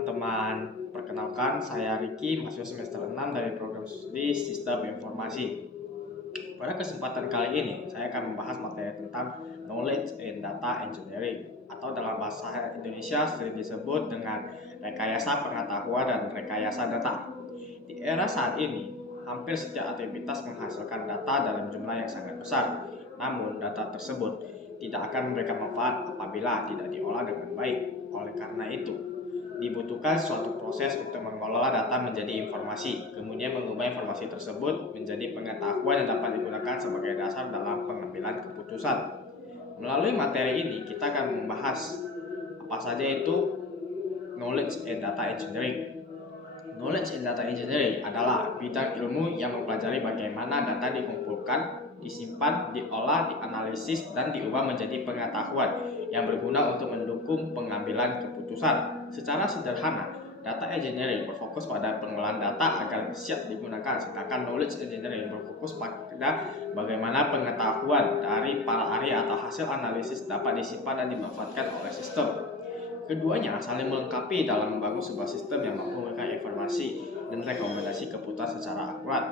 teman-teman, perkenalkan saya Riki, mahasiswa semester 6 dari program studi Sistem Informasi. Pada kesempatan kali ini, saya akan membahas materi tentang Knowledge and Data Engineering, atau dalam bahasa Indonesia sering disebut dengan rekayasa pengetahuan dan rekayasa data. Di era saat ini, hampir setiap aktivitas menghasilkan data dalam jumlah yang sangat besar. Namun, data tersebut tidak akan memberikan manfaat apabila tidak diolah dengan baik. Oleh karena itu, dibutuhkan suatu proses untuk mengelola data menjadi informasi, kemudian mengubah informasi tersebut menjadi pengetahuan yang dapat digunakan sebagai dasar dalam pengambilan keputusan. Melalui materi ini, kita akan membahas apa saja itu Knowledge and Data Engineering. Knowledge and Data Engineering adalah bidang ilmu yang mempelajari bagaimana data dikumpulkan, disimpan, diolah, dianalisis, dan diubah menjadi pengetahuan yang berguna untuk mendukung pengambilan keputusan. Secara sederhana, data engineering berfokus pada pengolahan data agar siap digunakan, sedangkan knowledge engineering berfokus pada bagaimana pengetahuan dari para ahli atau hasil analisis dapat disimpan dan dimanfaatkan oleh sistem. Keduanya saling melengkapi dalam membangun sebuah sistem yang mampu memberikan informasi dan rekomendasi keputusan secara akurat.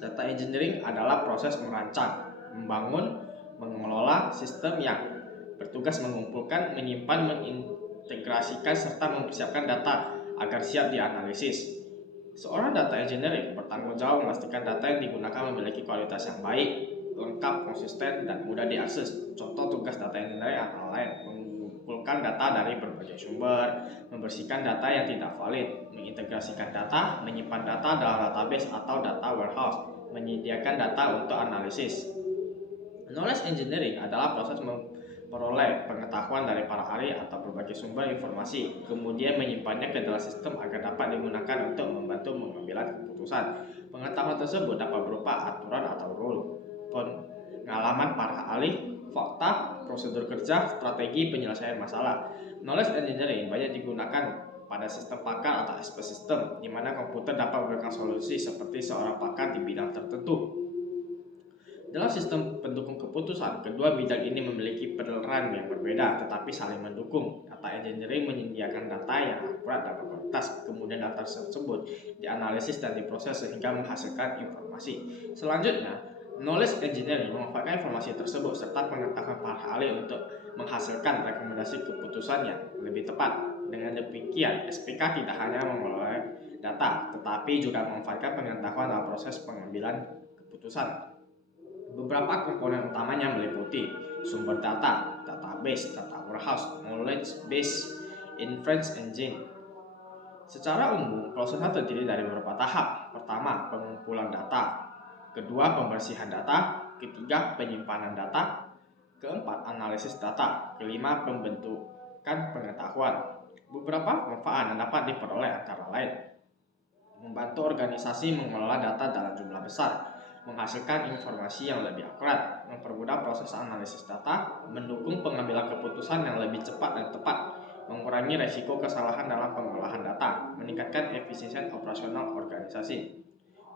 Data engineering adalah proses merancang, membangun, mengelola sistem yang bertugas mengumpulkan, menyimpan, mengintegrasikan, serta mempersiapkan data agar siap dianalisis. Seorang data engineering bertanggung jawab memastikan data yang digunakan memiliki kualitas yang baik, lengkap, konsisten, dan mudah diakses. Contoh tugas data engineering antara lain mengumpulkan data dari berbagai sumber, membersihkan data yang tidak valid, mengintegrasikan data, menyimpan data dalam database atau data warehouse, menyediakan data untuk analisis. Knowledge engineering adalah proses memperoleh pengetahuan dari para ahli atau berbagai sumber informasi, kemudian menyimpannya ke dalam sistem agar dapat digunakan untuk membantu mengambil keputusan. Pengetahuan tersebut dapat berupa aturan atau rule, pengalaman para ahli, fakta, prosedur kerja, strategi penyelesaian masalah. Knowledge engineering banyak digunakan pada sistem pakar atau expert system, di mana komputer dapat memberikan solusi seperti seorang pakar di bidang tertentu. Dalam sistem pendukung keputusan, kedua bidang ini memiliki peran yang berbeda tetapi saling mendukung. Data engineering menyediakan data yang akurat dan berkualitas, kemudian data tersebut dianalisis dan diproses sehingga menghasilkan informasi. Selanjutnya, knowledge engineering memanfaatkan informasi tersebut serta pengetahuan para ahli untuk menghasilkan rekomendasi keputusan yang lebih tepat. Dengan demikian, SPK tidak hanya mengelola data, tetapi juga memanfaatkan pengetahuan dalam proses pengambilan keputusan. Beberapa komponen utamanya meliputi sumber data, database, data warehouse, knowledge base, inference engine. Secara umum, prosesnya terdiri dari beberapa tahap. Pertama, pengumpulan data. Kedua, pembersihan data. Ketiga, penyimpanan data. Keempat, analisis data. Kelima, pembentukan pengetahuan. Beberapa manfaat yang dapat diperoleh antara lain: membantu organisasi mengelola data dalam jumlah besar, menghasilkan informasi yang lebih akurat, mempermudah proses analisis data, mendukung pengambilan keputusan yang lebih cepat dan tepat, mengurangi resiko kesalahan dalam pengolahan data, meningkatkan efisiensi operasional organisasi.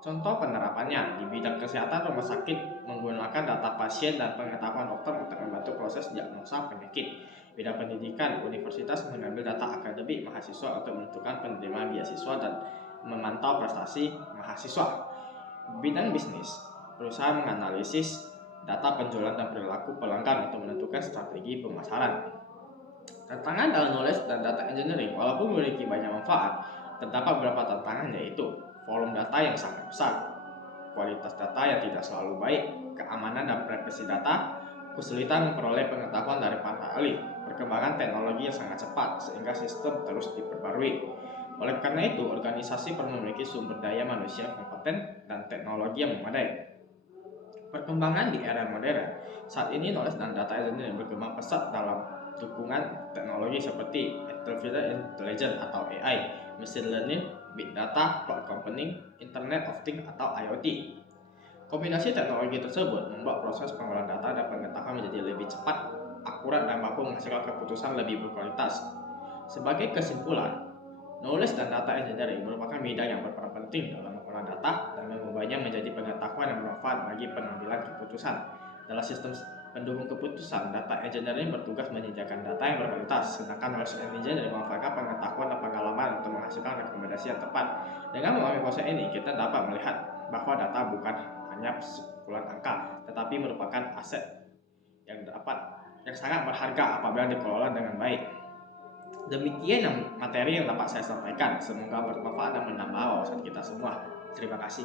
Contoh penerapannya, di bidang kesehatan, rumah sakit menggunakan data pasien dan pengetahuan dokter untuk membantu proses diagnosa penyakit. Bidang pendidikan, universitas mengambil data akademik mahasiswa untuk menentukan penerimaan beasiswa dan memantau prestasi mahasiswa. Bidang bisnis, perusahaan menganalisis data penjualan dan perilaku pelanggan untuk menentukan strategi pemasaran. Tantangan dalam knowledge dan data engineering, walaupun memiliki banyak manfaat, terdapat beberapa tantangan, yaitu volume data yang sangat besar, kualitas data yang tidak selalu baik, keamanan dan privasi data, kesulitan memperoleh pengetahuan dari para ahli, perkembangan teknologi yang sangat cepat sehingga sistem terus diperbarui. Oleh karena itu, organisasi perlu memiliki sumber daya manusia yang kompeten dan teknologi yang memadai. Perkembangan di era modern, saat ini knowledge dan data engineering berkembang pesat dalam dukungan teknologi seperti artificial intelligence atau AI, machine learning, big data, cloud computing, internet of things atau IoT. Kombinasi teknologi tersebut membuat proses pengolahan data dan pengetahuan menjadi lebih cepat, akurat, dan mampu menghasilkan keputusan lebih berkualitas. Sebagai kesimpulan, knowledge dan data engineering merupakan bidang yang berperan penting dalam mengolah data dan mengubahnya menjadi pengetahuan yang bermanfaat bagi pengambilan keputusan. Dalam sistem Pendukung keputusan, data engineering bertugas menyediakan data yang berkualitas, sedangkan research engineering memanfaatkan pengetahuan dan pengalaman untuk menghasilkan rekomendasi yang tepat. Dengan memahami konsep ini, kita dapat melihat bahwa data bukan hanya sekumpulan angka, tetapi merupakan aset yang sangat berharga apabila dikelola dengan baik. Demikian materi yang dapat saya sampaikan. Semoga bermanfaat dan menambah wawasan kita semua. Terima kasih.